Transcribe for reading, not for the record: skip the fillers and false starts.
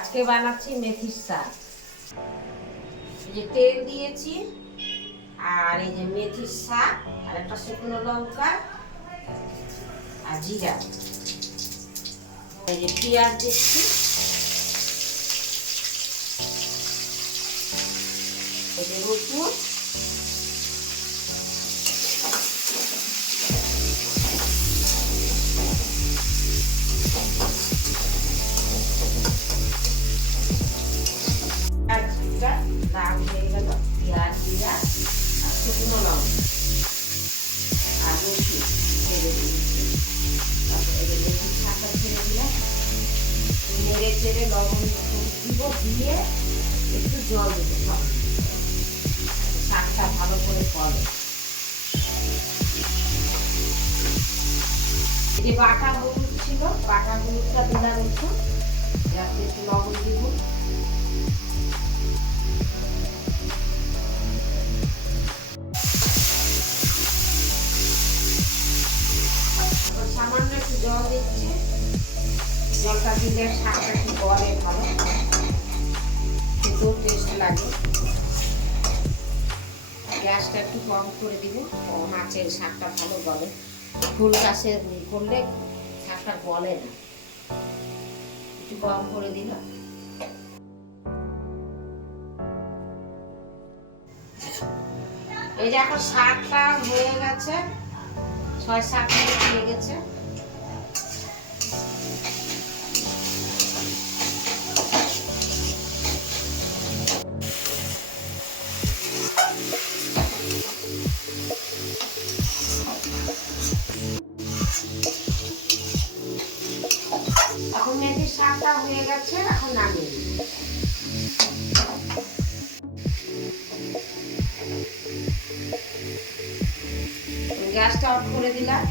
আজকে বানাচ্ছি মেথির শাক। এই যে তেল দিয়েছি, আর এই যে মেথির শাক, আর একটা শুকনো লঙ্কা আর জিরা। এই যে পেঁয়াজ দিচ্ছি, এই যে রসুন, লাল হয়ে গেল, পেঁয়াজ জিরা আর শুকনো লঙ্কা আর রসুন ছেড়ে দিয়েছি। তারপরে এই যে মেথির শাকটা ছেড়ে দিলাম, নেড়ে চেড়ে লবণ দিব, দিয়ে একটু জল দেবো সব, শাকটা ভালো করে ফলে। এই যে বাটা হলুদ ছিল, বাটা হলুদটা দিলাম একটু, একটু লবণ দিব। সামান্য একটু জল দিচ্ছি, জলটা দিলে শাকটা একটু গলে ভালো, খেতেও টেস্ট লাগে। গ্যাসটা একটু কম করে দিব, কম আঁচে শাকটা ভালো গলে। ফুল গাছে করলে শাকটা গলে না, একটু কম করে দিলাম। এই যে এখন শাকটা হয়ে গেছে, 6-7 মিনিট লেগেছে। এখন মেথির শাকটা হয়ে গেছে, এখন নামিয়ে দিই। গ্যাসটা অফ করে দিলাম।